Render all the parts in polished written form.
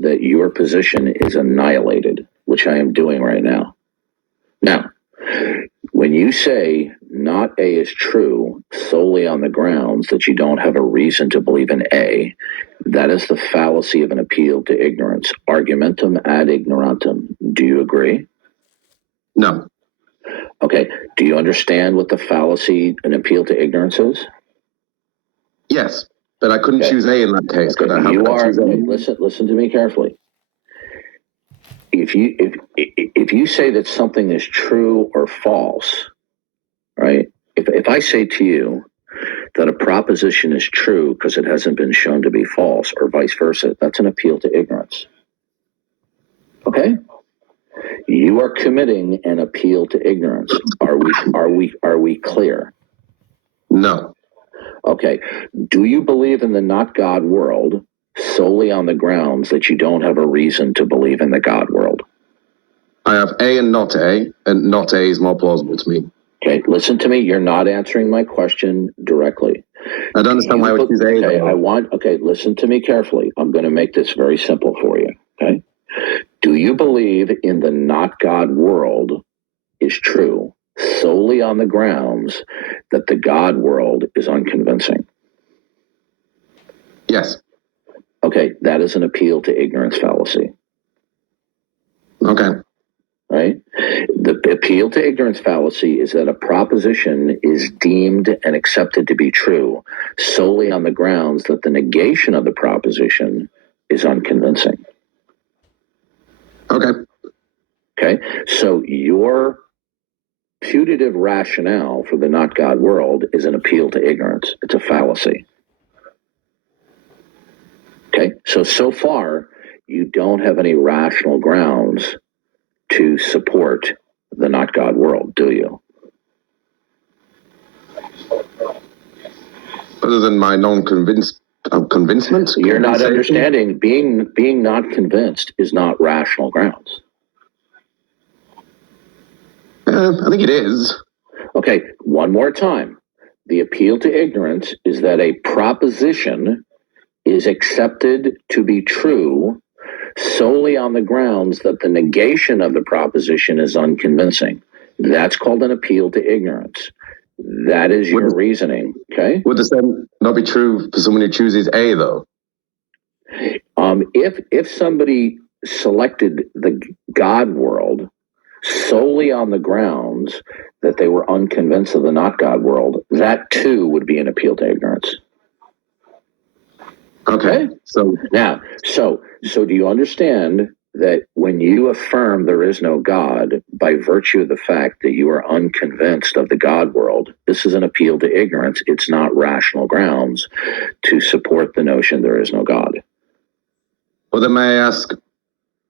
that your position is annihilated, which I am doing right now. Now, when you say not A is true solely on the grounds that you don't have a reason to believe in A, that is the fallacy of an appeal to ignorance. Argumentum ad ignorantum. Do you agree? No. Okay. Do you understand what the fallacy, an appeal to ignorance is? Yes, but I couldn't choose A in that case. Okay. Listen to me carefully. If you say that something is true or false, right? If I say to you that a proposition is true because it hasn't been shown to be false, or vice versa, that's an appeal to ignorance. Okay? You are committing an appeal to ignorance. Are we clear? No. Okay. Do you believe in the not God world solely on the grounds that you don't have a reason to believe in the God world? I have A and not A is more plausible to me. Okay, listen to me. You're not answering my question directly. I don't understand why I would choose A. Okay, listen to me carefully. I'm going to make this very simple for you. Okay. Do you believe in the not God world is true solely on the grounds that the God world is unconvincing? Yes. Okay, that is an appeal to ignorance fallacy. Okay. Right? The appeal to ignorance fallacy is that a proposition is deemed and accepted to be true solely on the grounds that the negation of the proposition is unconvincing. Okay. Okay, so your putative rationale for the not God world is an appeal to ignorance. It's a fallacy. Okay, so far, you don't have any rational grounds to support the not God world, do you? Other than my non-convincement? You're not understanding. Being not convinced is not rational grounds. I think it is. Okay, one more time. The appeal to ignorance is that a proposition is accepted to be true solely on the grounds that the negation of the proposition is unconvincing. That's called an appeal to ignorance. That is your reasoning, okay? Would the same not be true for someone who chooses A, though? If somebody selected the God world solely on the grounds that they were unconvinced of the not God world, that too would be an appeal to ignorance. Okay. So do you understand that when you affirm there is no God by virtue of the fact that you are unconvinced of the God world, this is an appeal to ignorance. It's not rational grounds to support the notion there is no God. Well, then may I ask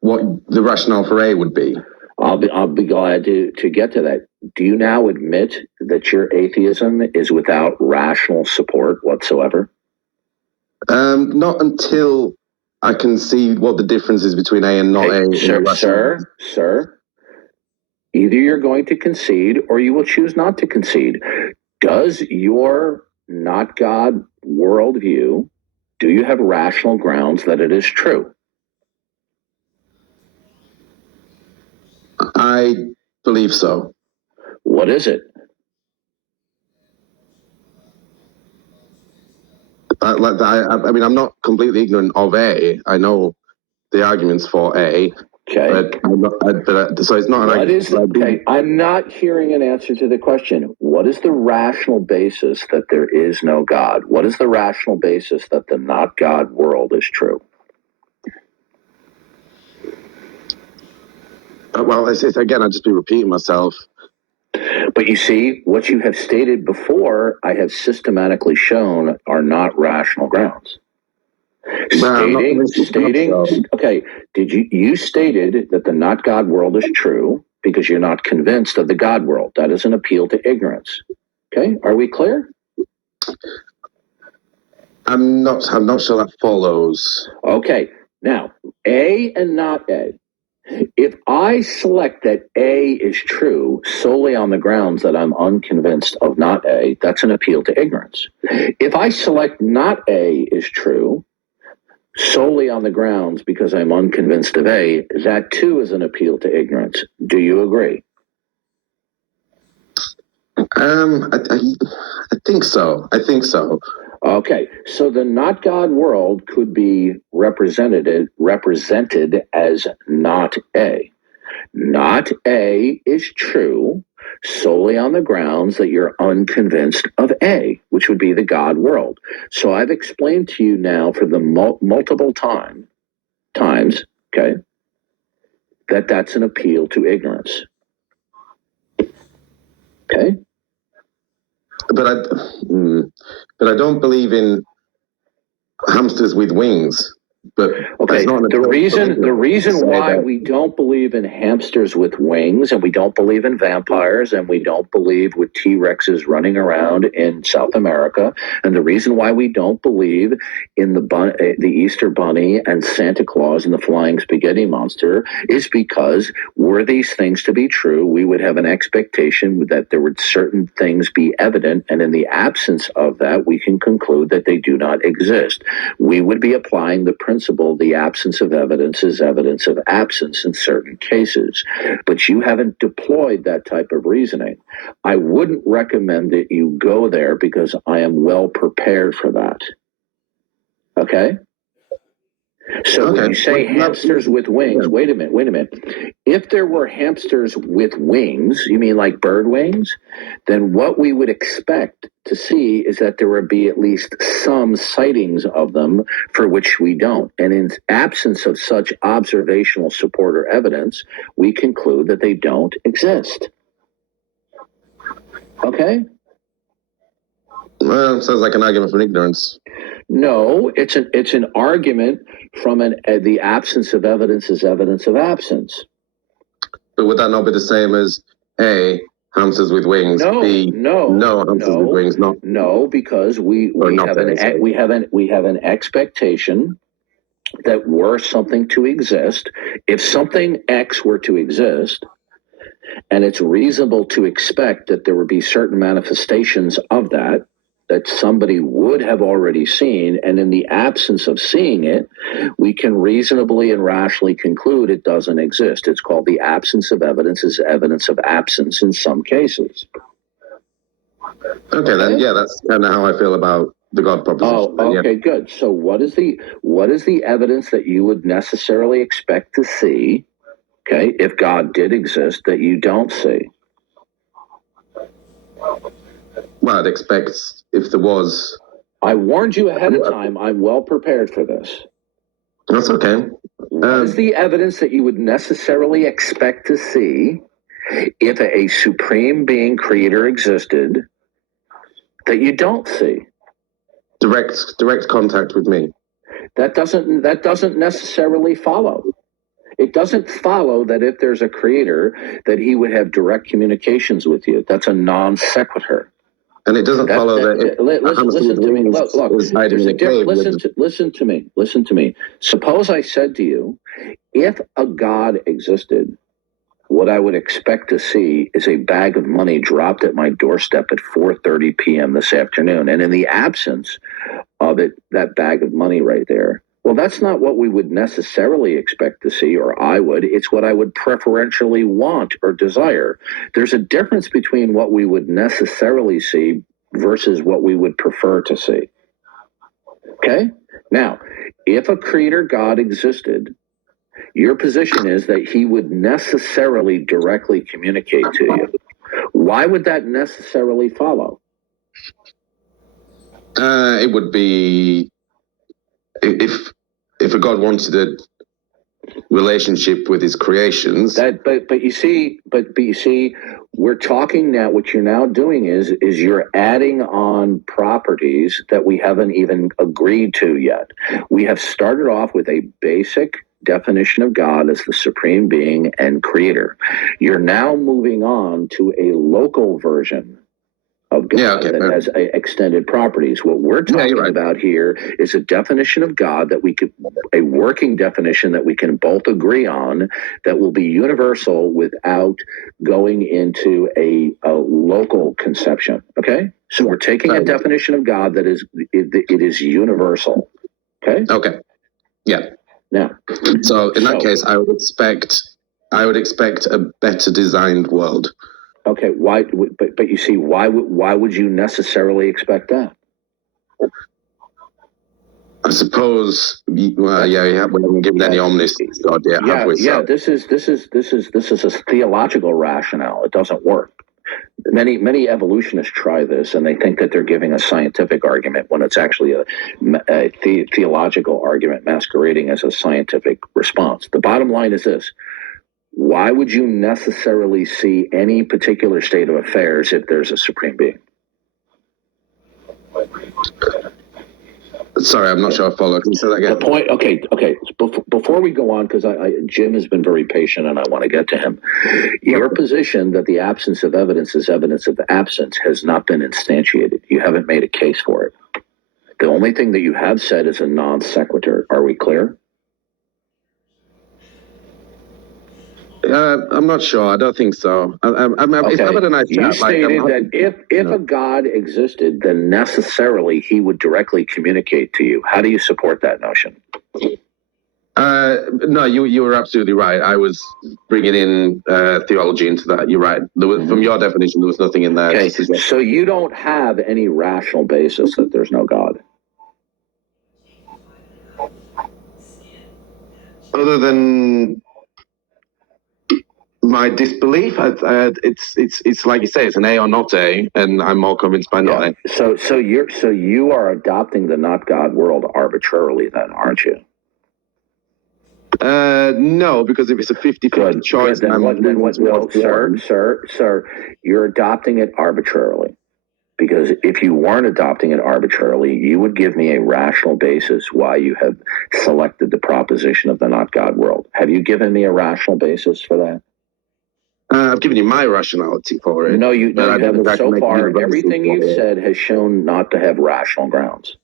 what the rationale for A would be? I'll be glad to get to that. Do you now admit that your atheism is without rational support whatsoever? Not until I can see what the difference is between A and not A. Sir, either you're going to concede or you will choose not to concede. Does your not God worldview, do you have rational grounds that it is true? I believe so. What is it? I mean, I'm not completely ignorant of A. I know the arguments for A. Okay. So it's not. I'm not hearing an answer to the question. What is the rational basis that there is no God? What is the rational basis that the not God world is true? Well, again, I'd just be repeating myself. But you see, what you have stated before, I have systematically shown are not rational grounds. Okay, you stated that the not God world is true because you're not convinced of the God world. That is an appeal to ignorance. Okay, are we clear? I'm not sure that follows. Okay, now, A and not A. If I select that A is true solely on the grounds that I'm unconvinced of not A, that's an appeal to ignorance. If I select not A is true solely on the grounds because I'm unconvinced of A, that too is an appeal to ignorance. Do you agree? I think so. I think so. Okay, so the not God world could be represented as not A. Not A is true solely on the grounds that you're unconvinced of A, which would be the God world. So I've explained to you now for the multiple times, okay, that that's an appeal to ignorance. Okay? But I don't believe in hamsters with wings. But okay, the reason why we don't believe in hamsters with wings, and we don't believe in vampires, and we don't believe with T-Rexes running around in South America, and the reason why we don't believe in the Easter Bunny and Santa Claus and the flying spaghetti monster is because were these things to be true, we would have an expectation that there would certain things be evident, and in the absence of that, we can conclude that they do not exist. We would be applying the principle, the absence of evidence is evidence of absence in certain cases. But you haven't deployed that type of reasoning. I wouldn't recommend that you go there because I am well prepared for that. Okay? So when you say hamsters with wings, wait a minute. If there were hamsters with wings, you mean like bird wings? Then what we would expect to see is that there would be at least some sightings of them for which we don't. And in absence of such observational support or evidence, we conclude that they don't exist. Okay? Well, sounds like an argument for ignorance. No, it's an argument from the absence of evidence is evidence of absence. But would that not be the same as A, hamsters with wings? No, B, no hamsters with wings. No, because we have an expectation that were something to exist, if something X were to exist, and it's reasonable to expect that there would be certain manifestations of that somebody would have already seen, and in the absence of seeing it, we can reasonably and rationally conclude it doesn't exist. It's called the absence of evidence is evidence of absence in some cases. Okay, then yeah, that's kind of how I feel about the God proposition. Oh, okay, good. So what is the evidence that you would necessarily expect to see, okay, if God did exist, that you don't see? Well, I'd expect if there was. I warned you ahead of time. I'm well prepared for this. That's okay. What is the evidence that you would necessarily expect to see if a supreme being creator existed that you don't see? Direct contact with me. That doesn't necessarily follow. It doesn't follow that if there's a creator that he would have direct communications with you. That's a non sequitur. And it doesn't follow that. Listen to me. Look. Listen to me. Suppose I said to you, if a God existed, what I would expect to see is a bag of money dropped at my doorstep at 4:30 p.m. this afternoon, and in the absence of it, that bag of money right there. Well, that's not what we would necessarily expect to see, or I would. It's what I would preferentially want or desire. There's a difference between what we would necessarily see versus what we would prefer to see. Okay? Now, if a creator God existed, your position is that he would necessarily directly communicate to you. Why would that necessarily follow? It would be if a God wanted a relationship with his creations. But you see, we're talking now. What you're now doing is you're adding on properties that we haven't even agreed to yet. We have started off with a basic definition of God as the supreme being and creator. You're now moving on to a local version of God that has extended properties. What we're talking about here is a definition of God that a working definition that we can both agree on that will be universal without going into a local conception. Okay? So we're taking a definition of God that is, it is universal. Okay? Okay. Yeah. Now, so in that case, I would expect a better designed world. Okay, why? But you see, why would you necessarily expect that? I suppose, well, yeah, we haven't given any omnis God yet, have we? Yeah. This is a theological rationale. It doesn't work. Many evolutionists try this, and they think that they're giving a scientific argument when it's actually a theological argument masquerading as a scientific response. The bottom line is this: why would you necessarily see any particular state of affairs if there's a supreme being? Sorry, I'm not sure I follow. Can you say that again? The point, okay. Before we go on, because Jim has been very patient and I want to get to him. Your position that the absence of evidence is evidence of absence has not been instantiated. You haven't made a case for it. The only thing that you have said is a non sequitur. Are we clear? I'm not sure. I don't think so. It's not a nice chat. You stated that if a God existed, then necessarily he would directly communicate to you. How do you support that notion? No, you were absolutely right. I was bringing in theology into that. You're right. From your definition, there was nothing in there. Okay, so you don't have any rational basis that there's no God. Other than my disbelief, it's like you say, it's an A or not A, and I'm more convinced by not A. So you are adopting the not God world arbitrarily, then, aren't you? No, because if it's a 50-50 choice, sir, you're adopting it arbitrarily. Because if you weren't adopting it arbitrarily, you would give me a rational basis why you have selected the proposition of the not God world. Have you given me a rational basis for that? I've given you my rationality for it. No, you haven't. So far, everything you've said has shown not to have rational grounds.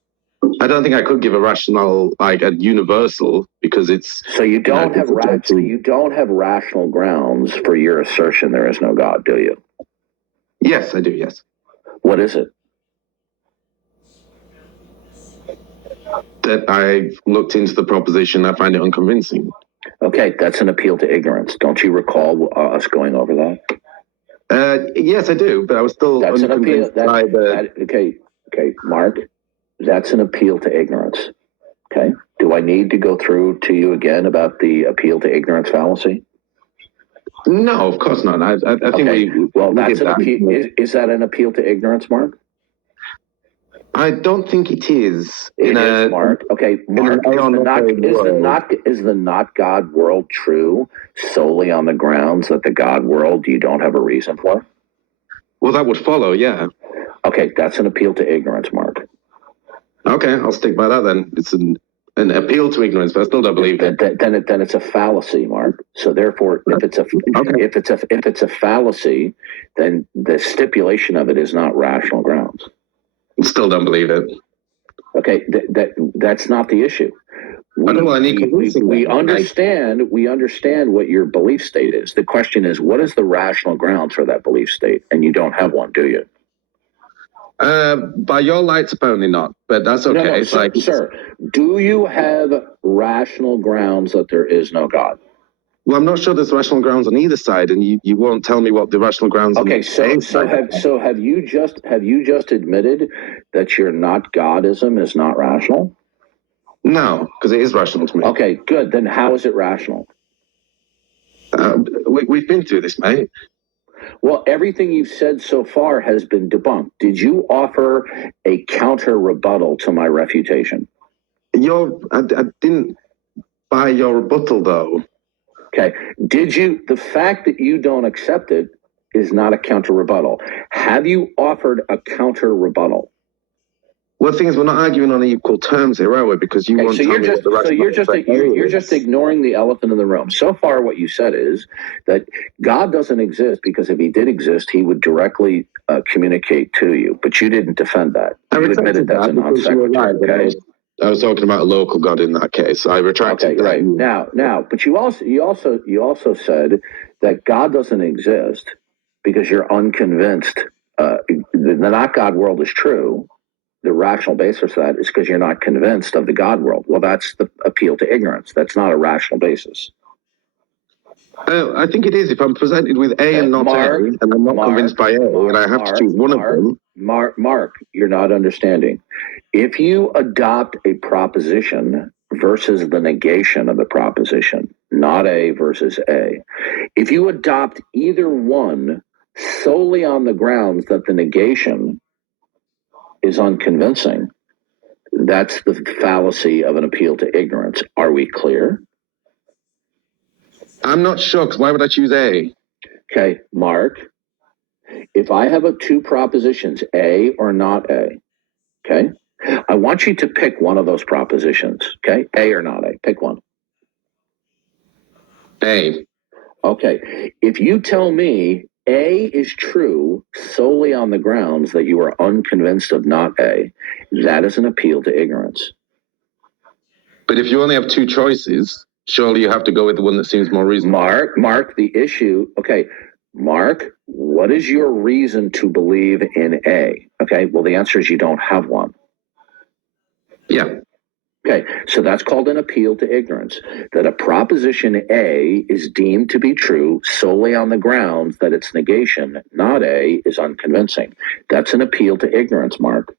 I don't think I could give a rational, like a universal, because it's. So you don't have rational grounds for your assertion there is no God, do you? Yes, I do. Yes. What is it? That I've looked into the proposition. I find it unconvincing. Okay, that's an appeal to ignorance. Don't you recall us going over that? Yes, I do, but I was still unconvinced by the. Okay, Mark, that's an appeal to ignorance. Okay, do I need to go through to you again about the appeal to ignorance fallacy? No, of course not. I think that's an appeal. Is that an appeal to ignorance, Mark? I don't think it is. Mark. Okay, Mark, is the not God world true solely on the grounds that the God world you don't have a reason for? Well, that would follow, yeah. Okay, that's an appeal to ignorance, Mark. Okay, I'll stick by that then. It's an appeal to ignorance, but I still don't believe it. Then it's a fallacy, Mark. So therefore, if it's a fallacy, then the stipulation of it is not rational grounds. Still don't believe it. Okay, that's not the issue. We understand what your belief state is. The question is, what is the rational grounds for that belief state? And you don't have one, do you? By your lights, apparently not, but that's okay. No, sir, do you have rational grounds that there is no God? Well, I'm not sure there's rational grounds on either side, and you won't tell me what the rational grounds. Okay, so have you just admitted that your not Godism is not rational? No, because it is rational to me. Okay, good. Then how is it rational? We've been through this, mate. Well, everything you've said so far has been debunked. Did you offer a counter rebuttal to my refutation? I didn't buy your rebuttal, though. Okay. The fact that you don't accept it is not a counter rebuttal. Have you offered a counter rebuttal? Well, the thing is, we're not arguing on equal terms here, are we? Because you won't tell me what the rational you're just ignoring the elephant in the room. So far, what you said is that God doesn't exist because if he did exist, he would directly communicate to you. But you didn't defend that. You admitted that's a non sequitur. Okay. I was talking about a local God in that case. I retracted that. Right. Now, but you also said that God doesn't exist because you're unconvinced. The not God world is true, The rational basis for that is because you're not convinced of the God world. Well, that's the appeal to ignorance. That's not a rational basis. I think it is. If I'm presented with A and not Mark, A, and I'm not convinced by A, and I have to choose one of them. Mark, you're not understanding. If you adopt a proposition versus the negation of the proposition, not A versus A, if you adopt either one solely on the grounds that the negation is unconvincing, that's the fallacy of an appeal to ignorance. Are we clear? I'm not sure, because why would I choose A? Okay, Mark, if I have two propositions, A or not A, okay, I want you to pick one of those propositions, okay, A or not A, pick one. A. Okay, if you tell me A is true solely on the grounds that you are unconvinced of not A, that is an appeal to ignorance. But if you only have two choices, surely you have to go with the one that seems more reasonable. Mark, the issue, okay, Mark, what is your reason to believe in A? Okay, well, the answer is you don't have one. Yeah. Okay, so that's called an appeal to ignorance, that a proposition A is deemed to be true solely on the grounds that its negation, not A, is unconvincing. That's an appeal to ignorance, Mark.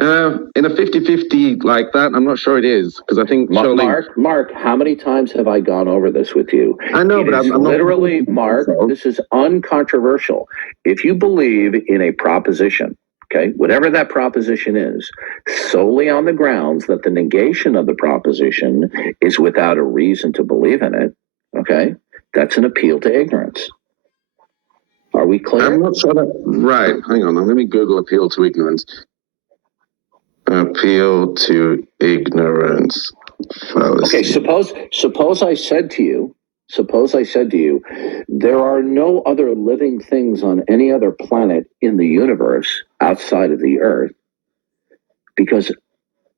In a 50-50 like that, I'm not sure it is, because I think surely... Mark, how many times have I gone over this with you? I know, but I'm literally, not... Mark, this is uncontroversial. If you believe in a proposition, okay, whatever that proposition is, solely on the grounds that the negation of the proposition is without a reason to believe in it, okay, that's an appeal to ignorance. Are we clear? I'm not sure that... Right, hang on, let me Google appeal to ignorance. Appeal to ignorance fallacy. Okay, suppose I said to you, there are no other living things on any other planet in the universe outside of the Earth because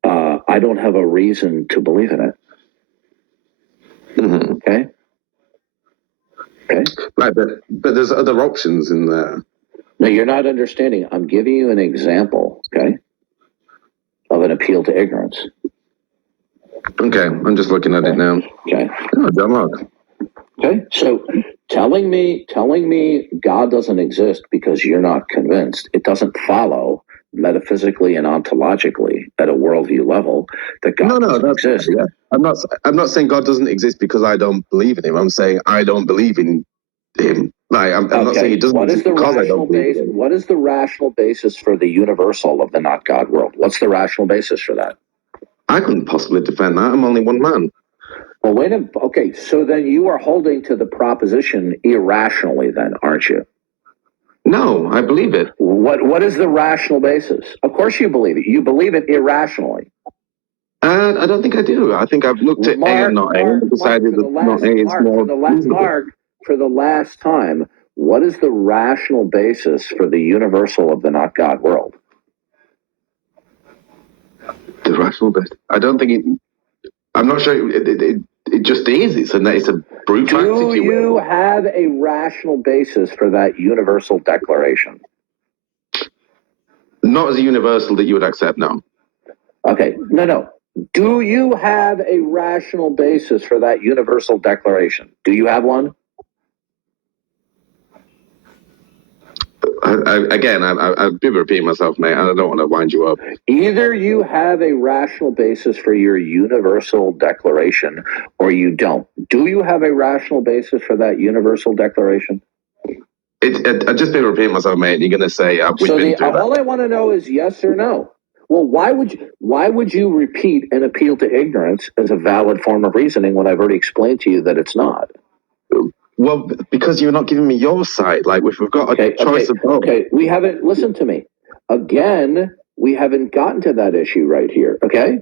I don't have a reason to believe in it. Mm-hmm. Okay. Right, but there's other options in there. No, you're not understanding. I'm giving you an example, okay, of an appeal to ignorance. Okay, I'm just looking at it now. Okay. Oh, John Locke. Okay, so telling me God doesn't exist because you're not convinced, it doesn't follow metaphysically and ontologically at a worldview level that God doesn't exist. Yeah. I'm not saying God doesn't exist because I don't believe in him. I'm saying I don't believe in him. Like, I'm not saying he doesn't exist because I don't believe in him. What is the rational basis for the universal of the not God world? What's the rational basis for that? I couldn't possibly defend that. I'm only one man. Well, wait a minute. Okay, so then you are holding to the proposition irrationally then, aren't you? No, I believe it. What is the rational basis? Of course you believe it. You believe it irrationally. I don't think I do. I think I've looked at A and not A and decided that not A is more reasonable. For the last time, what is the rational basis for the universal of the not God world? The rational basis? I don't think it... I'm not sure it just is. It's a brute fact. Do you have a rational basis for that universal declaration? Not as a universal that you would accept, no. Okay, no. Do you have a rational basis for that universal declaration? Do you have one? I've been repeating myself, mate, and I don't want to wind you up. Either you have a rational basis for your universal declaration or you don't. Do you have a rational basis for that universal declaration? I've just been repeating myself, mate. You're going to say we've been through that. All I want to know is yes or no. Well, why would you repeat an appeal to ignorance as a valid form of reasoning when I've already explained to you that it's not? Well, because you're not giving me your side. Like, if we've got a choice of both. Okay, we haven't, listen to me. Again, we haven't gotten to that issue right here, okay?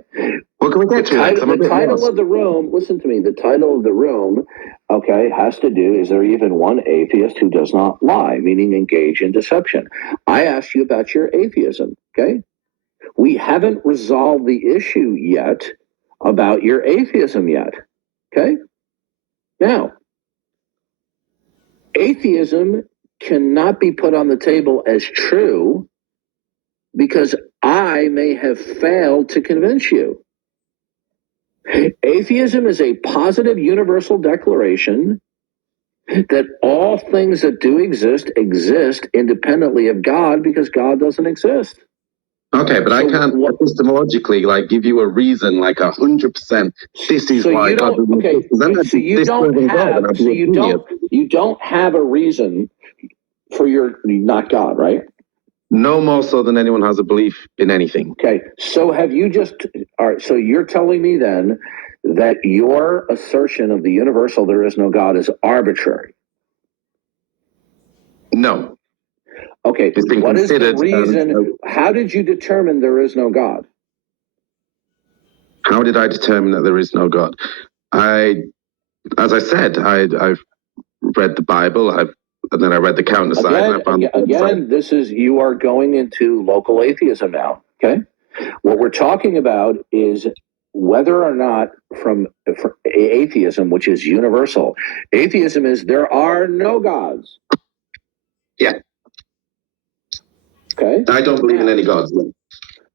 Well, can we get to it? The title of the room, listen to me, the title of the room, okay, has to do, is there even one atheist who does not lie, meaning engage in deception? I asked you about your atheism, okay? We haven't resolved the issue yet about your atheism yet, okay? Now, atheism cannot be put on the table as true because I may have failed to convince you. Atheism is a positive universal declaration that all things that do exist independently of God because God doesn't exist. Okay, but I can't epistemologically give you a reason 100%. This is why God doesn't exist. You don't have a reason for your not God, right? No more so than anyone has a belief in anything. Okay, so all right, so you're telling me then that your assertion of the universal there is no God is arbitrary? No. Okay, what is the reason? How did you determine there is no God? How did I determine that there is no God? As I said, I've read the Bible, and then I read the counter-side. Again, you are going into local atheism now, okay? What we're talking about is whether or not from atheism, which is universal. Atheism is there are no gods. Yeah. Okay. I don't believe in any gods. No.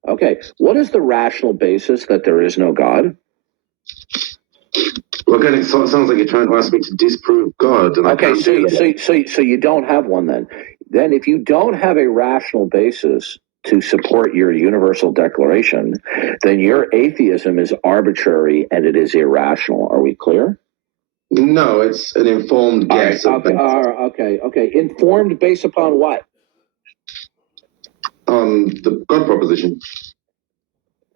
Okay. What is the rational basis that there is no God? Well, again, it sounds like you're trying to ask me to disprove God, and okay, so you don't have one then. Then if you don't have a rational basis to support your universal declaration, then your atheism is arbitrary and it is irrational. Are we clear? No, it's an informed guess. Okay. Informed based upon what? The God proposition.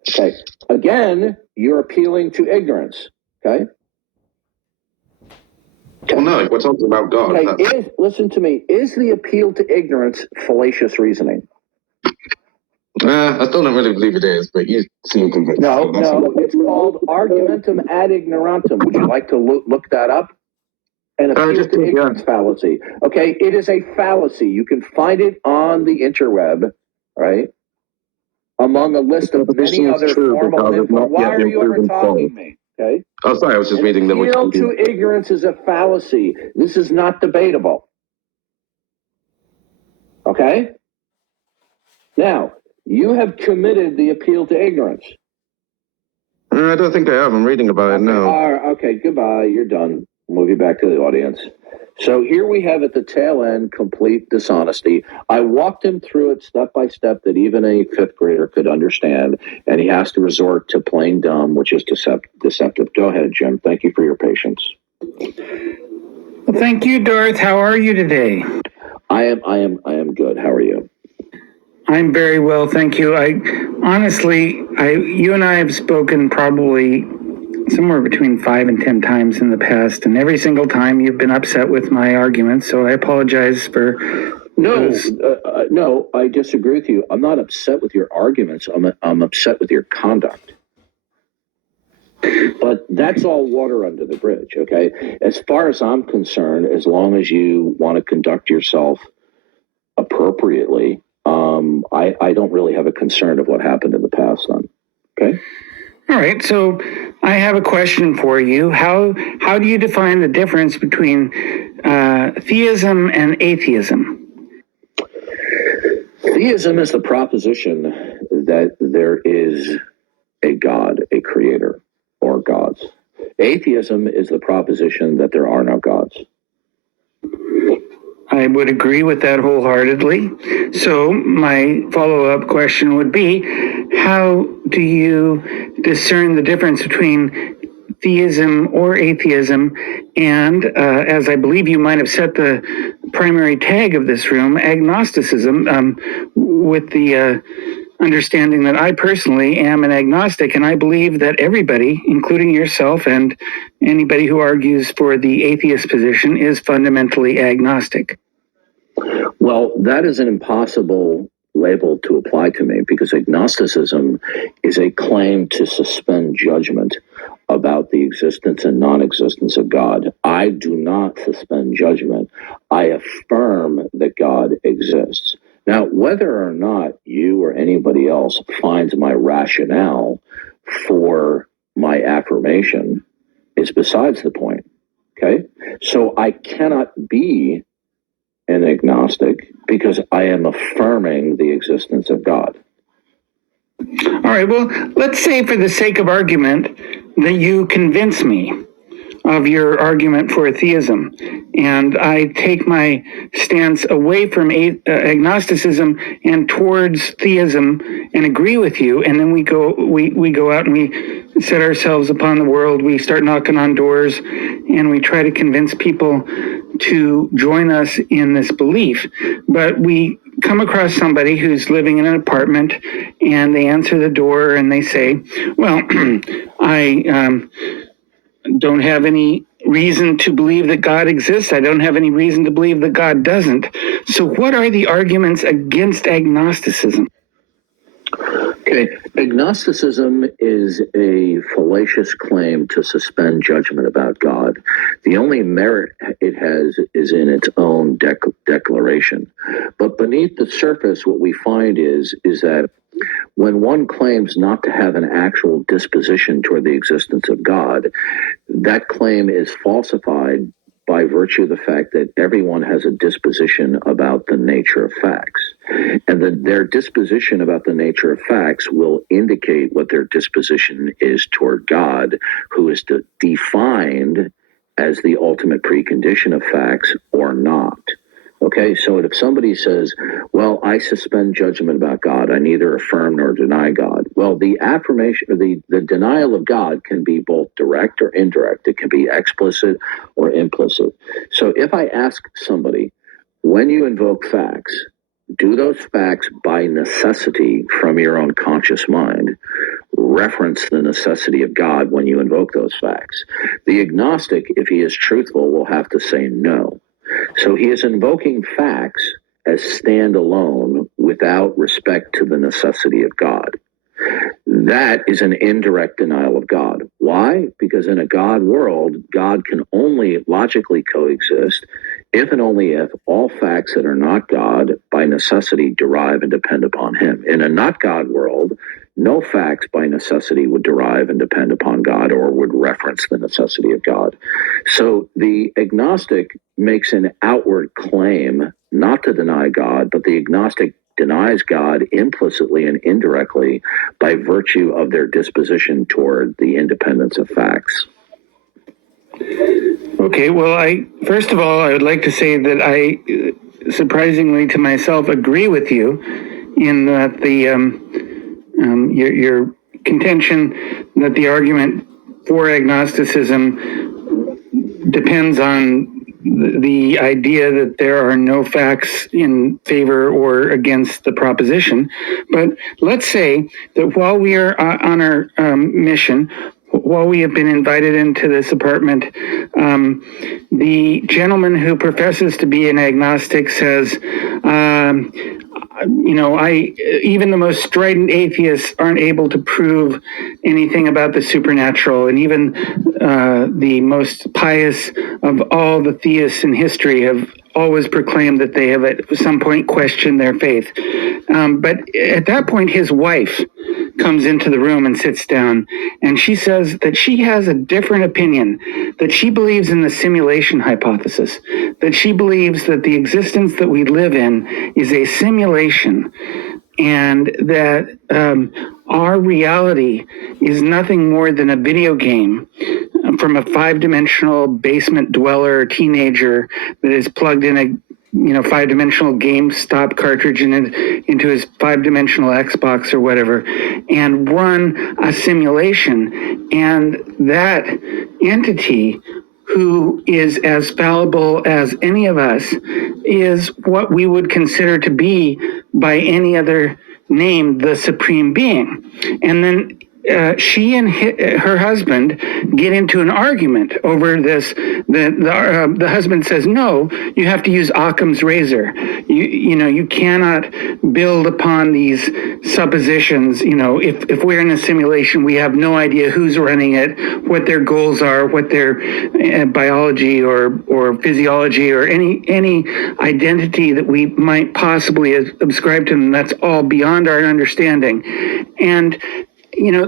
Okay. Again, you're appealing to ignorance. Okay. Well, no, we're talking about God. Okay. Listen to me. Is the appeal to ignorance fallacious reasoning? I still don't really believe it is, but you seem convinced. No, it's called argumentum ad ignorantum. Would you like to look that up? An appeal to ignorance fallacy. Okay, it is a fallacy. You can find it on the interweb, right? Among a list of many other formal info. Why are you ever talking to me? Okay. Oh, sorry, I was just reading the appeal to ignorance is a fallacy. This is not debatable. Okay? Now, you have committed the appeal to ignorance. I don't think I have. I'm reading about it now. Okay, goodbye. You're done. Move you back to the audience. So here we have at the tail end complete dishonesty. I walked him through it step by step that even a fifth grader could understand, and he has to resort to plain dumb, which is deceptive. Go ahead, Jim. Thank you for your patience. Well, thank you, Darth. How are you today? I am good. How are you? I'm very well, thank you. You and I have spoken probably somewhere between 5 and 10 times in the past, and every single time you've been upset with my arguments, so I apologize for No, I disagree with you. I'm not upset with your arguments. I'm upset with your conduct. But that's all water under the bridge, okay? As far as I'm concerned, as long as you want to conduct yourself appropriately, I don't really have a concern of what happened in the past then, okay? All right, so I have a question for you. How do you define the difference between theism and atheism? Theism is the proposition that there is a God, a creator, or gods. Atheism is the proposition that there are no gods. I would agree with that wholeheartedly. So my follow-up question would be, how do you discern the difference between theism or atheism and, as I believe you might have set the primary tag of this room, agnosticism, with the understanding that I personally am an agnostic, and I believe that everybody, including yourself and anybody who argues for the atheist position, is fundamentally agnostic. Well, that is an impossible label to apply to me because agnosticism is a claim to suspend judgment about the existence and non-existence of God. I do not suspend judgment. I affirm that God exists. Now, whether or not you or anybody else finds my rationale for my affirmation is besides the point, okay? So I cannot be an agnostic because I am affirming the existence of God. All right, well, let's say for the sake of argument that you convince me of your argument for atheism, and I take my stance away from agnosticism and towards theism and agree with you, and then we go out and we set ourselves upon the world, we start knocking on doors, and we try to convince people to join us in this belief. But we come across somebody who's living in an apartment, and they answer the door and they say, well, I don't have any reason to believe that God exists. I don't have any reason to believe that God doesn't. So what are the arguments against agnosticism? Okay, agnosticism is a fallacious claim to suspend judgment about God. The only merit it has is in its own declaration. But beneath the surface, what we find is that when one claims not to have an actual disposition toward the existence of God, that claim is falsified by virtue of the fact that everyone has a disposition about the nature of facts. And that their disposition about the nature of facts will indicate what their disposition is toward God, who is defined as the ultimate precondition of facts or not. Okay, so if somebody says, well, I suspend judgment about God, I neither affirm nor deny God. Well, the affirmation, or the denial of God can be both direct or indirect. It can be explicit or implicit. So if I ask somebody, when you invoke facts, do those facts by necessity from your own conscious mind reference the necessity of God when you invoke those facts? The agnostic, if he is truthful, will have to say no. So he is invoking facts as standalone without respect to the necessity of God. That is an indirect denial of God. Why? Because in a God world, God can only logically coexist if and only if all facts that are not God by necessity derive and depend upon him. In a not God world, no facts by necessity would derive and depend upon God or would reference the necessity of God. So the agnostic makes an outward claim not to deny God, but the agnostic denies God implicitly and indirectly by virtue of their disposition toward the independence of facts. Okay, well, first of all, I would like to say that I, surprisingly to myself, agree with you in that your contention that the argument for agnosticism depends on the idea that there are no facts in favor or against the proposition. But let's say that while we are on our mission, while we have been invited into this apartment, the gentleman who professes to be an agnostic says, even the most strident atheists aren't able to prove anything about the supernatural, and even the most pious of all the theists in history have always proclaimed that they have at some point questioned their faith. But at that point, his wife comes into the room and sits down, and she says that she has a different opinion, that she believes in the simulation hypothesis, that she believes that the existence that we live in is a simulation, and that our reality is nothing more than a video game from a 5-dimensional basement dweller teenager that is plugged in a 5-dimensional GameStop cartridge into his 5-dimensional Xbox or whatever, and run a simulation. And that entity, who is as fallible as any of us, is what we would consider to be, by any other name, the supreme being. And then she and her husband get into an argument over this. The husband says, no, you have to use Occam's razor. You cannot build upon these suppositions. If we're in a simulation, we have no idea who's running it, what their goals are, what their biology or physiology or any identity that we might possibly ascribe to them. That's all beyond our understanding. And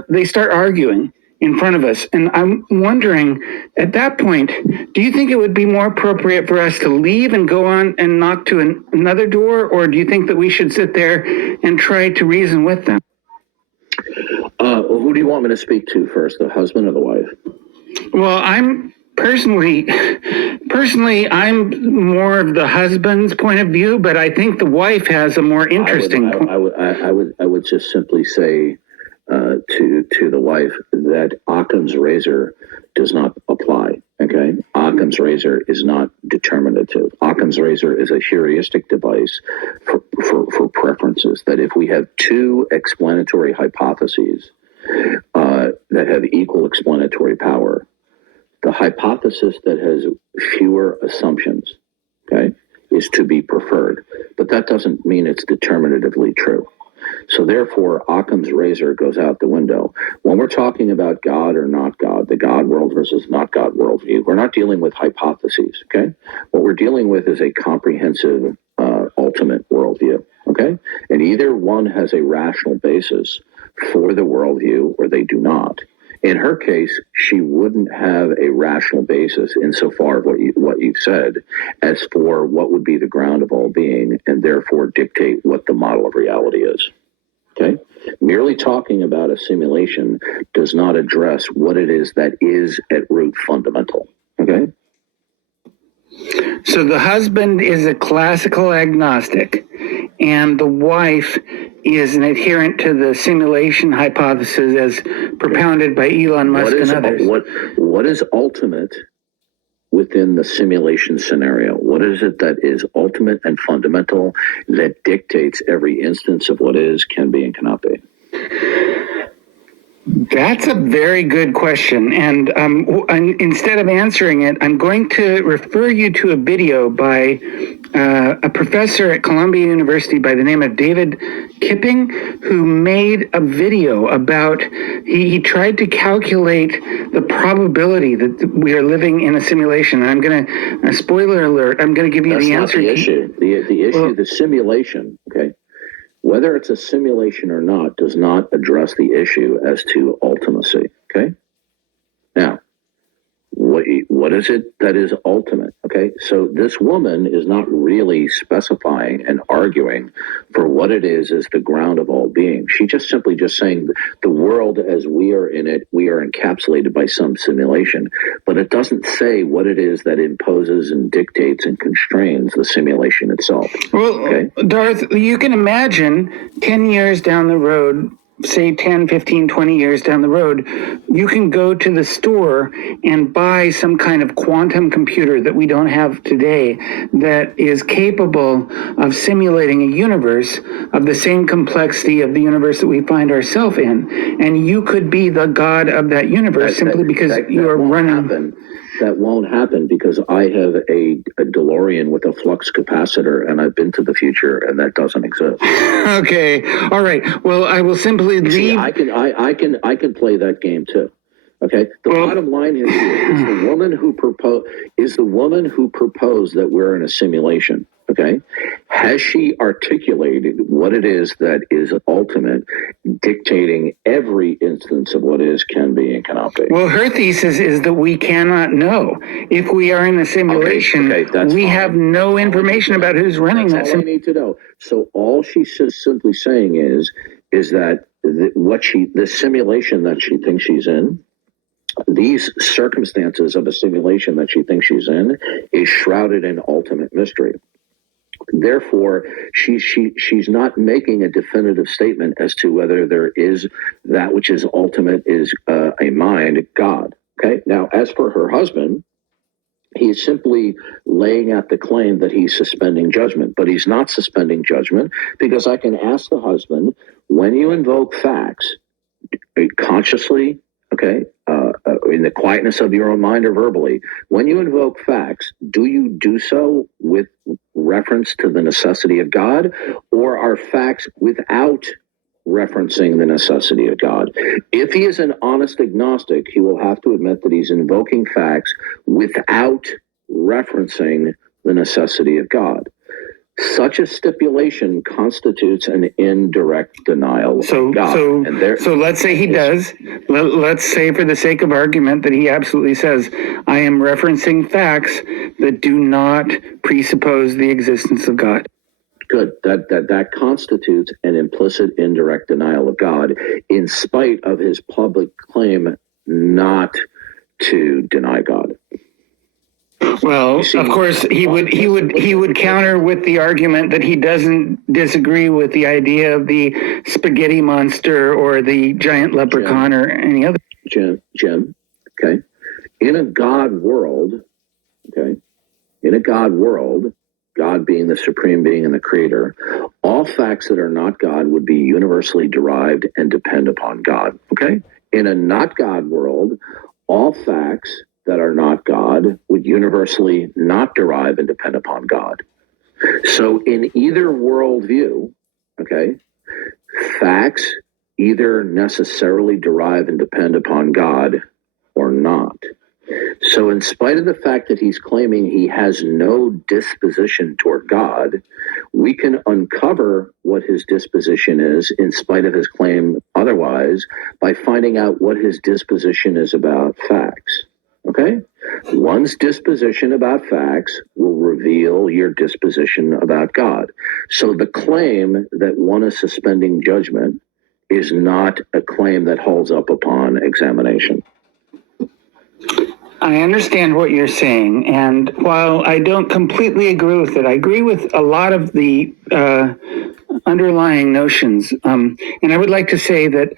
they start arguing in front of us. And I'm wondering, at that point, do you think it would be more appropriate for us to leave and go on and knock to another door? Or do you think that we should sit there and try to reason with them? Who do you want me to speak to first, the husband or the wife? Well, I'm personally, I'm more of the husband's point of view, but I think the wife has a more interesting point. I would just simply say to the wife that Occam's razor does not apply. Okay, Occam's razor is not determinative. Occam's razor is a heuristic device for preferences. That if we have two explanatory hypotheses that have equal explanatory power, the hypothesis that has fewer assumptions, okay, is to be preferred. But that doesn't mean it's determinatively true. So therefore, Occam's razor goes out the window. When we're talking about God or not God, the God world versus not God worldview, we're not dealing with hypotheses, okay? What we're dealing with is a comprehensive, ultimate worldview, okay? And either one has a rational basis for the worldview or they do not. In her case, she wouldn't have a rational basis insofar as what you've said as for what would be the ground of all being and therefore dictate what the model of reality is. Okay? Merely talking about a simulation does not address what it is that is at root fundamental. Okay? So the husband is a classical agnostic, and the wife is an adherent to the simulation hypothesis as propounded by Elon Musk and others. What is ultimate within the simulation scenario? What is it that is ultimate and fundamental that dictates every instance of what is, can be, and cannot be? That's a very good question. And instead of answering it, I'm going to refer you to a video by a professor at Columbia University by the name of David Kipping, who made a video about, he tried to calculate the probability that we are living in a simulation. And I'm going to, spoiler alert, I'm going to give you the answer. That's not the issue. The issue, the simulation, okay? Whether it's a simulation or not does not address the issue as to ultimacy, okay? Now, what is it that is ultimate, okay? So this woman is not really specifying and arguing for what it is the ground of all being. She just simply saying the world as we are in it, we are encapsulated by some simulation, but it doesn't say what it is that imposes and dictates and constrains the simulation itself. Well, okay? Darth, you can imagine 10 years down the road, say 10, 15, 20 years down the road, you can go to the store and buy some kind of quantum computer that we don't have today that is capable of simulating a universe of the same complexity of the universe that we find ourselves in. And you could be the god of that universe simply because you are running. That won't happen because I have a DeLorean with a flux capacitor and I've been to the future and that doesn't exist. Okay. All right. Well, I will simply leave. See, I can play that game too. Okay. The bottom line is the woman who proposed that we're in a simulation. Okay. Has she articulated what it is that is ultimate, dictating every instance of what is, can be, and cannot be? Well, her thesis is that we cannot know. If we are in a simulation, we have no information about who's running that simulation. That's all I need to know. So all she's simply saying is that the simulation that she thinks she's in, these circumstances of a simulation that she thinks she's in, is shrouded in ultimate mystery. Therefore, she's not making a definitive statement as to whether there is that which is ultimate is a mind, God. Okay. Now, as for her husband, he's simply laying out the claim that he's suspending judgment, but he's not suspending judgment because I can ask the husband, when you invoke facts, consciously, okay, in the quietness of your own mind or verbally, when you invoke facts, do you do so with reference to the necessity of God, or are facts without referencing the necessity of God? If he is an honest agnostic, he will have to admit that he's invoking facts without referencing the necessity of God. Such a stipulation constitutes an indirect denial of God. So let's say he does. Let's say for the sake of argument that he absolutely says, I am referencing facts that do not presuppose the existence of God. Good. That constitutes an implicit, indirect denial of God, in spite of his public claim not to deny God. Well, of course, he would counter with the argument that he doesn't disagree with the idea of the spaghetti monster or the giant leprechaun or any other. Jim, okay, in a God world, God being the supreme being and the creator, all facts that are not God would be universally derived and depend upon God. Okay, in a not God world, all facts that are not God would universally not derive and depend upon God. So in either worldview, okay, facts either necessarily derive and depend upon God or not. So in spite of the fact that he's claiming he has no disposition toward God, we can uncover what his disposition is in spite of his claim otherwise by finding out what his disposition is about facts. Okay? One's disposition about facts will reveal your disposition about God. So the claim that one is suspending judgment is not a claim that holds up upon examination. I understand what you're saying, and while I don't completely agree with it, I agree with a lot of the underlying notions. And I would like to say that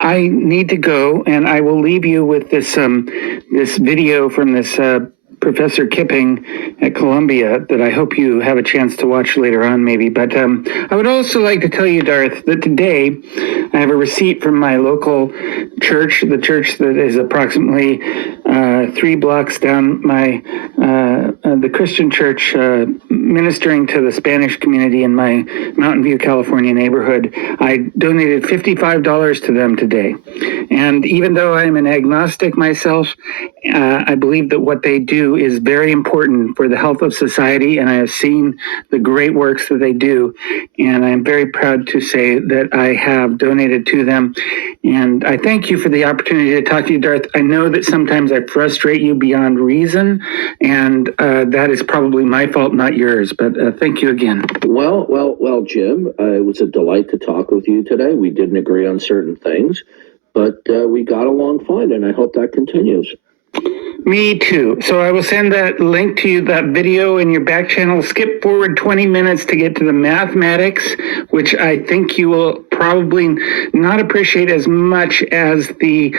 I need to go, and I will leave you with this this video from this Professor Kipping at Columbia that I hope you have a chance to watch later on, maybe. But I would also like to tell you, Darth, that today I have a receipt from my local church, the church that is approximately 3 blocks down the Christian church ministering to the Spanish community in my Mountain View, California neighborhood. I donated $55 to them today. And even though I'm an agnostic myself, I believe that what they do is very important for the health of society, and I have seen the great works that they do, and I'm very proud to say that I have donated to them. And I thank you for the opportunity to talk to you, Darth. I know that sometimes I frustrate you beyond reason, and that is probably my fault, not yours, but thank you again. Well, Jim, it was a delight to talk with you today. We didn't agree on certain things, but we got along fine, and I hope that continues. Me too. So I will send that link to you, that video in your back channel. Skip forward 20 minutes to get to the mathematics, which I think you will probably not appreciate as much as the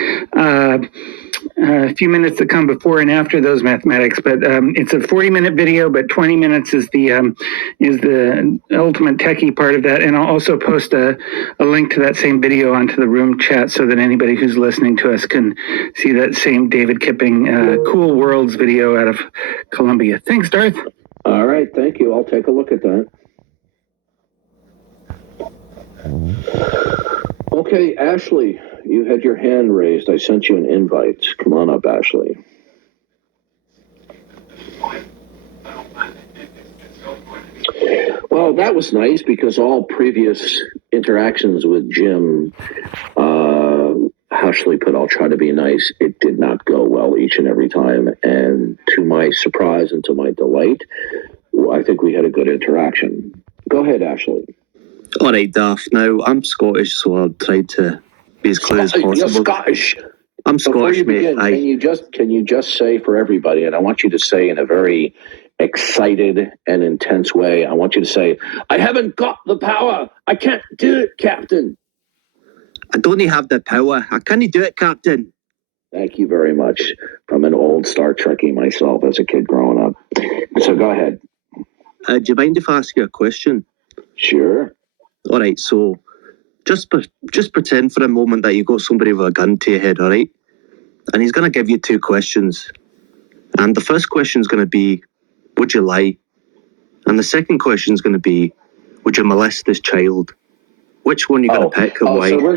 few minutes that come before and after those mathematics. But it's a 40-minute video, but 20 minutes is the ultimate techie part of that. And I'll also post a link to that same video onto the room chat so that anybody who's listening to us can see that same David Kipping Cool Worlds video out of Columbia. Thanks, Darth. All right, thank you. I'll take a look at that. Okay, Ashley, you had your hand raised. I sent you an invite. Come on up, Ashley. Well, that was nice because all previous interactions with Jim, Ashley put, I'll try to be nice. It did not go well each and every time. And to my surprise and to my delight, I think we had a good interaction. Go ahead, Ashley. All right, Darth. Now, I'm Scottish, so I'll try to be as clear as possible. You're Scottish. I'm Scottish, Before you begin, can you just say for everybody, and I want you to say in a very excited and intense way, I want you to say, I haven't got the power. I can't do it, Captain. I don't have the power. I can't do it, Captain. Thank you very much. From an old Star Trekkie myself as a kid growing up. So go ahead. Do you mind if I ask you a question? Sure. All right, so just pretend for a moment that you got somebody with a gun to your head, all right? And he's going to give you 2 questions. And the first question is going to be, would you lie? And the second question is going to be, would you molest this child? Which one are you going to pick and why? So we're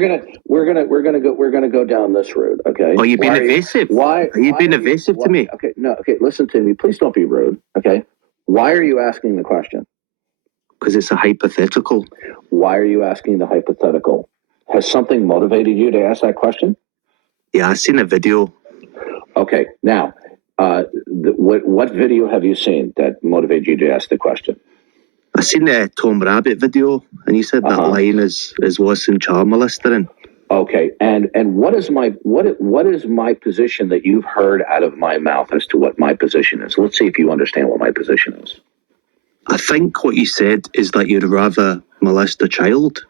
gonna go down this route, okay? Are you being evasive? Are you being evasive to me? Okay, no, okay, listen to me. Please don't be rude, okay? Why are you asking the question? Because it's a hypothetical. Why are you asking the hypothetical? Has something motivated you to ask that question? Yeah, I've seen a video. Okay, now, what video have you seen that motivated you to ask the question? I seen the Tom Rabbit video, and you said that line is worse than child molestering. Okay, and what is my position that you've heard out of my mouth as to what my position is? Let's see if you understand what my position is. I think what you said is that you'd rather molest a child.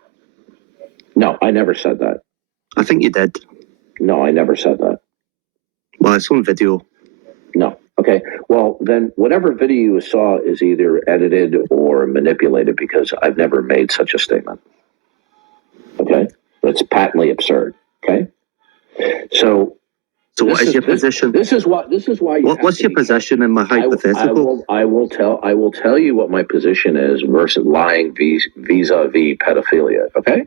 No, I never said that. I think you did. No, I never said that. Well, it's on video. No. Okay. Well, then whatever video you saw is either edited or manipulated, because I've never made such a statement. Okay? That's patently absurd. Okay? So what is your position? This is why what's your position in my hypothetical? I will tell you what my position is versus lying vis-a-vis pedophilia. Okay?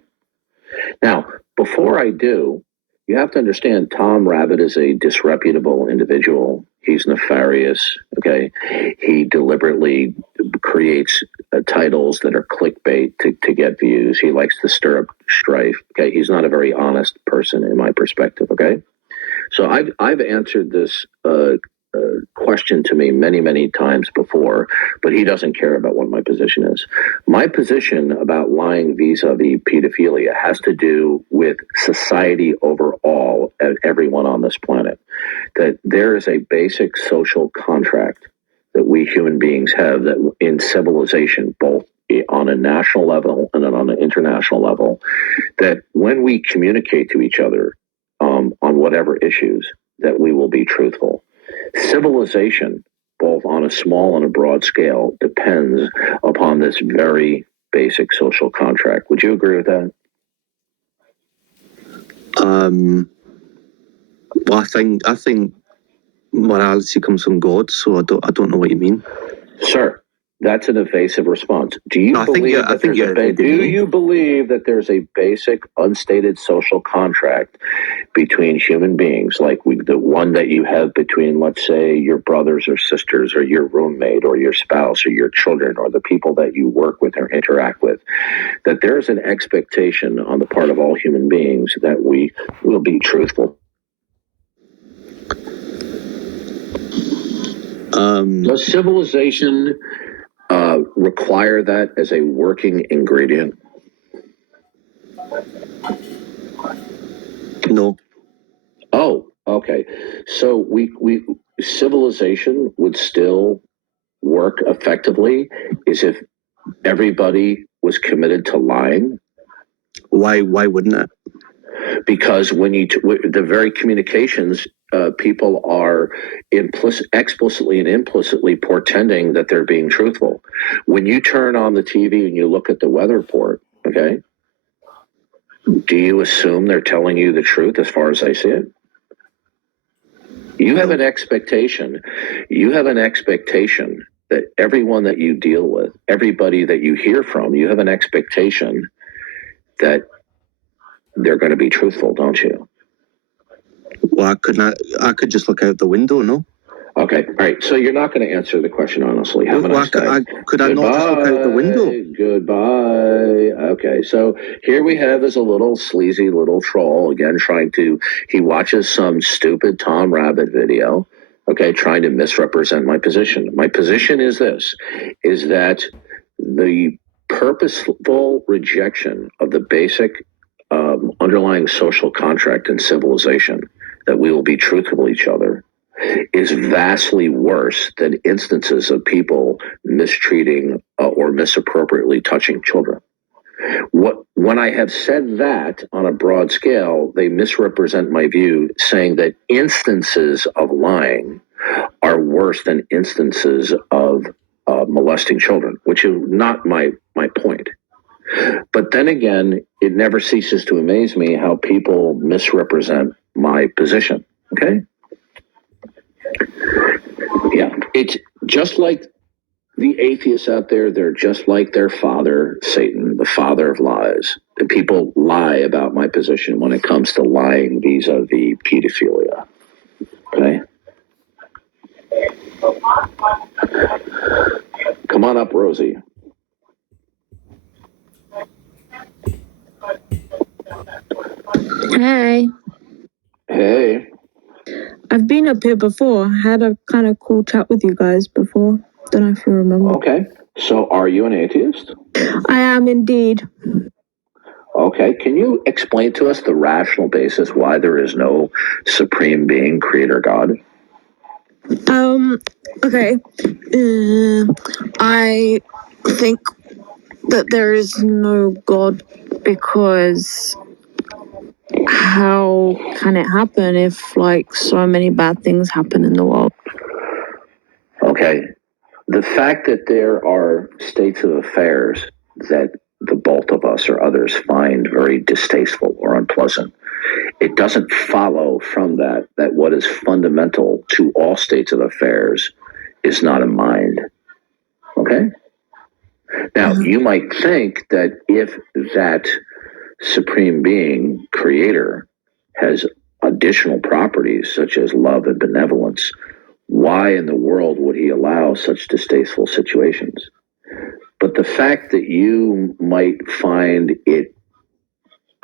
Now, before I do, you have to understand Tom Rabbit is a disreputable individual. He's nefarious, okay? He deliberately creates titles that are clickbait to get views. He likes to stir up strife, okay? He's not a very honest person in my perspective, okay? So I've answered this question to me many times before, but he doesn't care about what my position is. My position about lying vis-a-vis pedophilia has to do with society overall and everyone on this planet. That there is a basic social contract that we human beings have that in civilization, both on a national level and on an international level, that when we communicate to each other on whatever issues, that we will be truthful. Civilization, both on a small and a broad scale, depends upon this very basic social contract. Would you agree with that? Well, I think morality comes from God, so I don't know what you mean. Sir, that's an evasive response. Do you believe that there's a basic unstated social contract between human beings, like the one that you have between, let's say, your brothers or sisters or your roommate or your spouse or your children or the people that you work with or interact with, that there's an expectation on the part of all human beings that we will be truthful? Does civilization require that as a working ingredient? No. Oh, okay. So we civilization would still work effectively is if everybody was committed to lying. Why wouldn't it? Because when the very communications, people are explicitly and implicitly portending that they're being truthful. When you turn on the TV and you look at the weather report, okay, do you assume they're telling you the truth as far as I see it? You have an expectation. You have an expectation that everyone that you deal with, everybody that you hear from, you have an expectation that they're going to be truthful, don't you? Well, I could just look out the window, no? Okay, all right. So you're not going to answer the question honestly. Have a nice day. Could I not just look out the window? Goodbye. Okay, so here we have is a little sleazy little troll again he watches some stupid Tom Rabbit video, okay, trying to misrepresent my position. My position is this, is that the purposeful rejection of the basic underlying social contract and civilization, that we will be truthful to each other, is vastly worse than instances of people mistreating or misappropriately touching children. When I have said that on a broad scale, they misrepresent my view, saying that instances of lying are worse than instances of molesting children, which is not my point. But then again, it never ceases to amaze me how people misrepresent my position. Okay? Yeah, it's just like the atheists out there. They're just like their father, Satan, the father of lies. And people lie about my position when it comes to lying vis-a-vis pedophilia. Okay? Come on up, Rosie. Hey. Hey. I've been up here before. I had a kind of cool chat with you guys before. Don't know if you remember. Okay. So are you an atheist? I am indeed. Okay, can you explain to us the rational basis why there is no supreme being, creator God? Okay. I think that there is no God because how can it happen if like so many bad things happen in the world? Okay, the fact that there are states of affairs that the both of us or others find very distasteful or unpleasant, it doesn't follow from that what is fundamental to all states of affairs is not a mind. Okay? Now, you might think that if that supreme being, creator, has additional properties such as love and benevolence, why in the world would he allow such distasteful situations? But the fact that you might find it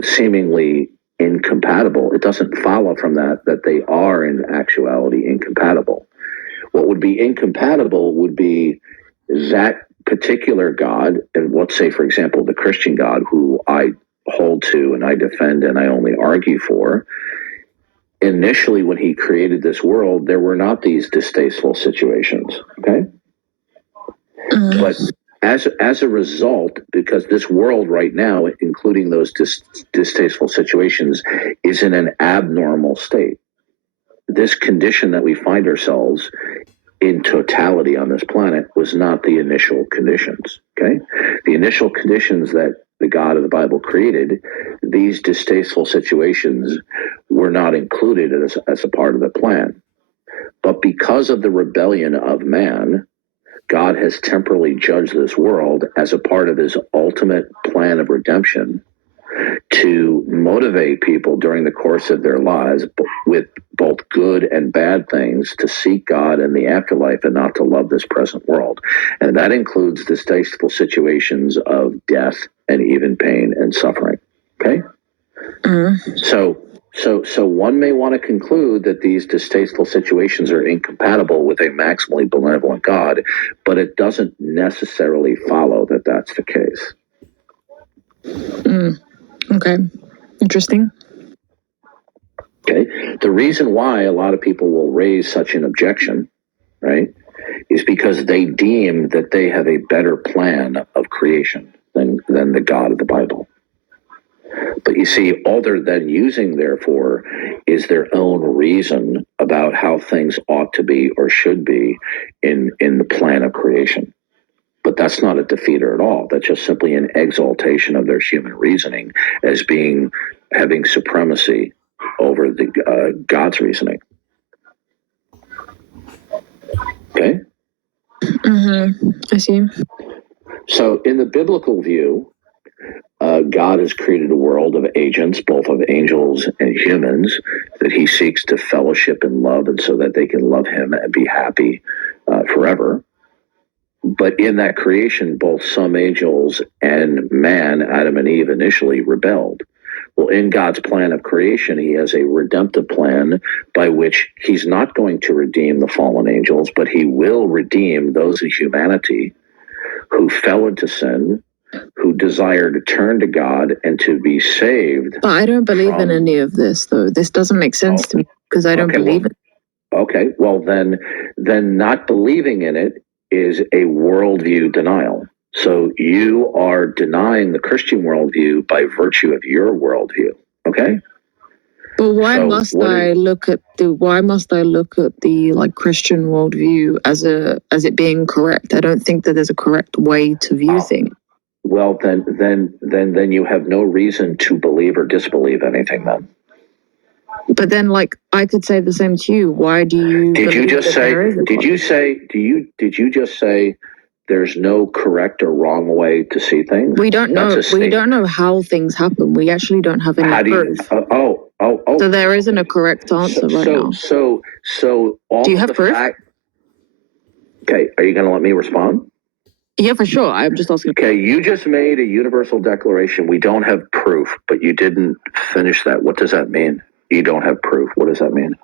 seemingly incompatible, it doesn't follow from that they are in actuality incompatible. What would be incompatible would be that particular God, and let's say, for example, the Christian God, who I hold to and I defend and I only argue for. Initially, when he created this world, there were not these distasteful situations. Okay. But as a result, because this world right now, including those distasteful situations, is in an abnormal state. This condition that we find ourselves in totality on this planet was not the initial conditions. Okay. The initial conditions that the God of the Bible created, these distasteful situations were not included as a part of the plan. But because of the rebellion of man, God has temporarily judged this world as a part of his ultimate plan of redemption to motivate people during the course of their lives with both good and bad things to seek God in the afterlife and not to love this present world. And that includes distasteful situations of death and even pain and suffering. Okay? So one may want to conclude that these distasteful situations are incompatible with a maximally benevolent God, but it doesn't necessarily follow that that's the case. Okay. Interesting. Okay. The reason why a lot of people will raise such an objection, right, is because they deem that they have a better plan of creation than the God of the Bible. But you see, all they're then using, therefore, is their own reason about how things ought to be or should be in the plan of creation. But that's not a defeater at all. That's just simply an exaltation of their human reasoning as having supremacy over the God's reasoning. Okay? I see. So in the biblical view, God has created a world of agents, both of angels and humans, that he seeks to fellowship and love, and so that they can love him and be happy forever. But in that creation, both some angels and man, Adam and Eve, initially rebelled. Well, in God's plan of creation, he has a redemptive plan by which he's not going to redeem the fallen angels, but he will redeem those in humanity who fell into sin, who desire to turn to God and to be saved. But I don't believe in any of this, though. This doesn't make sense to me because I don't believe it. Okay, well then not believing in it is a worldview denial. So you are denying the Christian worldview by virtue of your worldview. Okay. But why must I look at the like Christian worldview as it being correct? I don't think that there's a correct way to view things. Well, then you have no reason to believe or disbelieve anything then. But then, like, I could say the same to you. Why do you? Did you just say there's no correct or wrong way to see things? We don't know. We don't know how things happen. We actually don't have any proof. So there isn't a correct answer right now. So all do you have proof? Okay, are you going to let me respond? Yeah, for sure. I'm just asking. Okay, you just made a universal declaration. We don't have proof, but you didn't finish that. What does that mean? You don't have proof. What does that mean?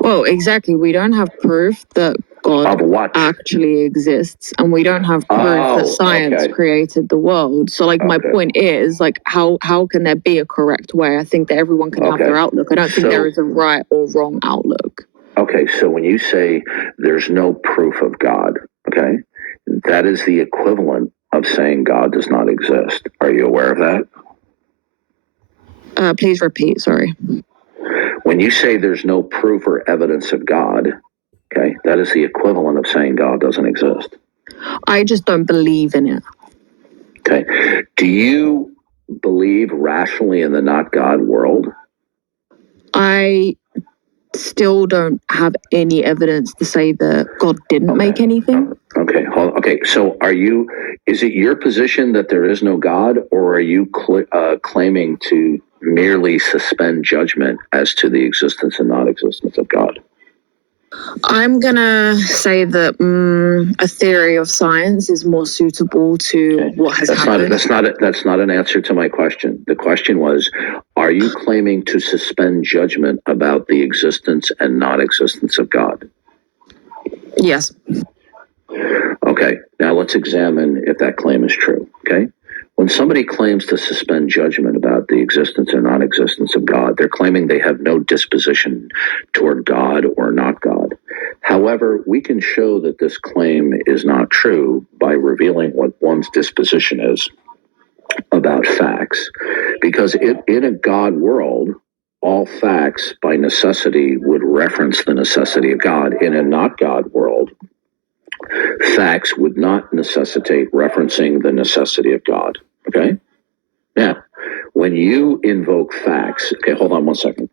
Well, exactly. We don't have proof that God Of what? actually exists, and we don't have proof that science created the world. So like my point is like how can there be a correct way? I think that everyone can have their outlook. I don't think there is a right or wrong outlook. Okay, so when you say there's no proof of God, okay, that is the equivalent of saying God does not exist. Are you aware of that? Please repeat, sorry. When you say there's no proof or evidence of God, okay, that is the equivalent of saying God doesn't exist. I just don't believe in it. Okay. Do you believe rationally in the not God world? I still don't have any evidence to say that God didn't make anything. Okay. Okay. So is it your position that there is no God, or are you claiming to merely suspend judgment as to the existence and non-existence of God? I'm gonna say that a theory of science is more suitable to what has happened. That's not an answer to my question. The question was, are you claiming to suspend judgment about the existence and non-existence of God? Yes. Okay. Now let's examine if that claim is true. Okay. When somebody claims to suspend judgment about the existence or non-existence of God, they're claiming they have no disposition toward God or not God. However, we can show that this claim is not true by revealing what one's disposition is about facts. Because in a God world, all facts by necessity would reference the necessity of God. In a not God world, facts would not necessitate referencing the necessity of God. Okay? Now, when you invoke facts, okay, hold on one second.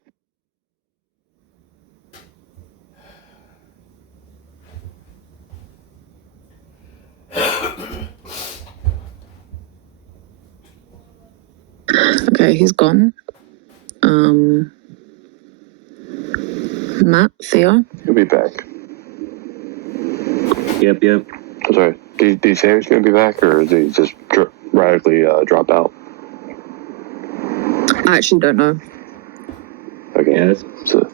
Okay, he's gone. Matt, Theo? He'll be back. Yep. I'm sorry. Did he say he's going to be back, or did he just radically drop out? I actually don't know. Okay. Yeah. So,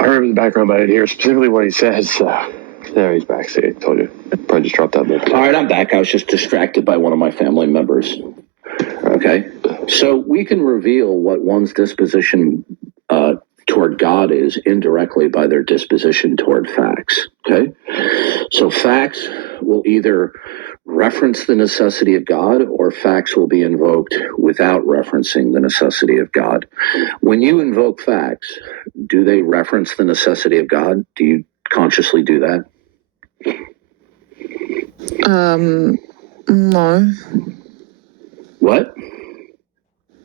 I heard in the background, but I didn't hear specifically what he said. So, there he's back. See, I told you. Probably just dropped out. All right, I'm back. I was just distracted by one of my family members. Okay. So we can reveal what one's disposition toward God is indirectly by their disposition toward facts. Okay. So facts will either reference the necessity of God, or facts will be invoked without referencing the necessity of God. When you invoke facts, do they reference the necessity of God? Do you consciously do that? No. What?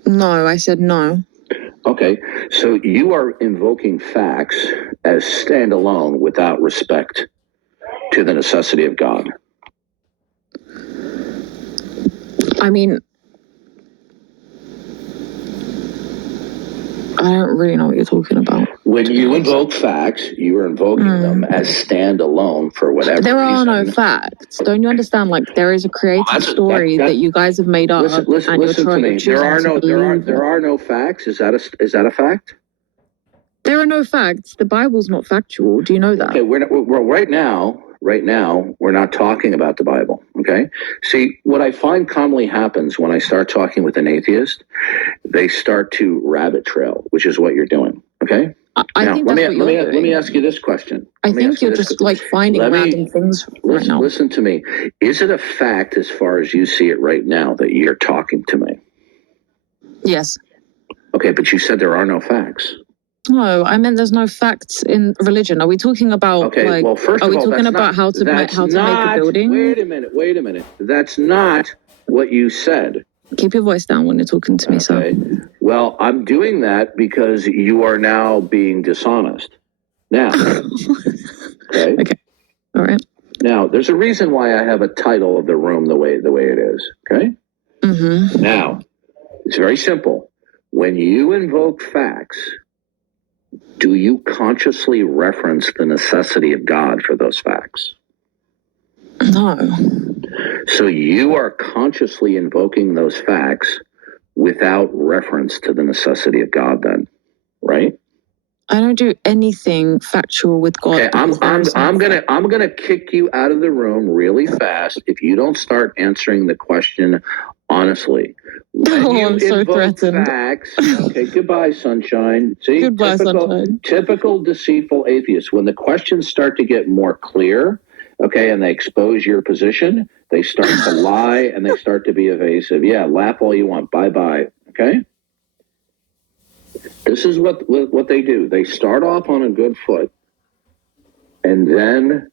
No, I said no. Okay, so you are invoking facts as standalone without respect to the necessity of God. I mean, I don't really know what you're talking about. When you invoke facts, you are invoking them as standalone for whatever there are reason. no facts. Don't you understand? Like, there is a creative story that you guys have made up. Listen to me. There are no facts. Is that a fact? There are no facts. The Bible's not factual. Do you know that? Okay, we're right now, we're not talking about the Bible. Okay. See, what I find commonly happens when I start talking with an atheist, they start to rabbit trail, which is what you're doing. Okay. I think that's what you're doing. Let me ask you this question. I think you're just like finding random things right now. Listen to me. Is it a fact, as far as you see it right now, that you're talking to me? Yes. Okay, but you said there are no facts. No, I meant there's no facts in religion. Are we talking about okay? Well, first of all, talking about how to make a building? Wait a minute. That's not what you said. Keep your voice down when you're talking to me, sir. Well, I'm doing that because you are now being dishonest. Now, okay. All right. Now, there's a reason why I have a title of the room the way it is. Okay. Mm-hmm. Now, it's very simple. When you invoke facts, do you consciously reference the necessity of God for those facts? No. So you are consciously invoking those facts without reference to the necessity of God then, right? I don't do anything factual with God. Okay, I'm gonna kick you out of the room really fast if you don't start answering the question honestly. I'm so threatened. Facts, okay, goodbye, sunshine. See, goodbye, sunshine. Typical deceitful atheists. When the questions start to get more clear, okay, and they expose your position, they start to lie and they start to be evasive. Yeah, laugh all you want. Bye bye. Okay. This is what they do. They start off on a good foot, and then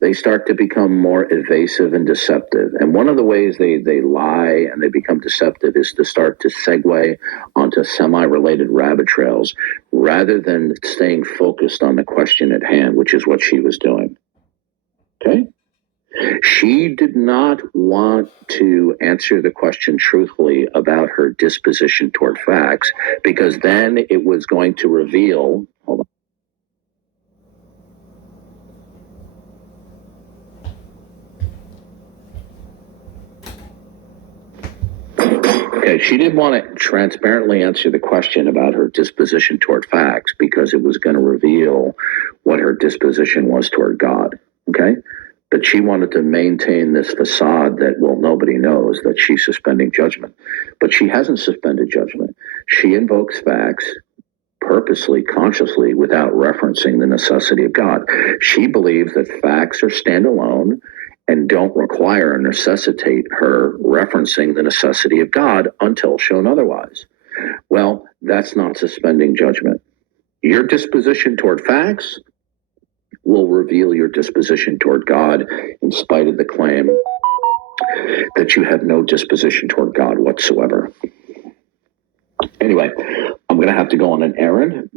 they start to become more evasive and deceptive. And one of the ways they lie and they become deceptive is to start to segue onto semi-related rabbit trails rather than staying focused on the question at hand, which is what she was doing. Okay? She did not want to answer the question truthfully about her disposition toward facts, because then it was going to reveal. Hold on. Okay, she didn't want to transparently answer the question about her disposition toward facts because it was going to reveal what her disposition was toward God. Okay? But she wanted to maintain this facade that, well, nobody knows that she's suspending judgment. But she hasn't suspended judgment. She invokes facts purposely, consciously, without referencing the necessity of God. She believes that facts are standalone and don't require or necessitate her referencing the necessity of God until shown otherwise. Well, that's not suspending judgment. Your disposition toward facts will reveal your disposition toward God, in spite of the claim that you have no disposition toward God whatsoever. Anyway, I'm going to have to go on an errand.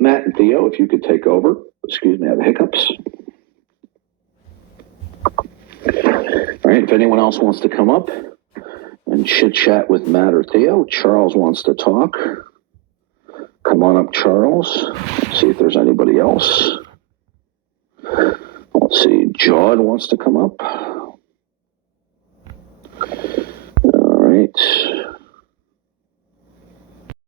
Matt and Theo, if you could take over. Excuse me, I have hiccups. All right, if anyone else wants to come up and chit-chat with Matt or Theo, Charles wants to talk. Come on up, Charles. Let's see if there's anybody else. Let's see, Jawed wants to come up.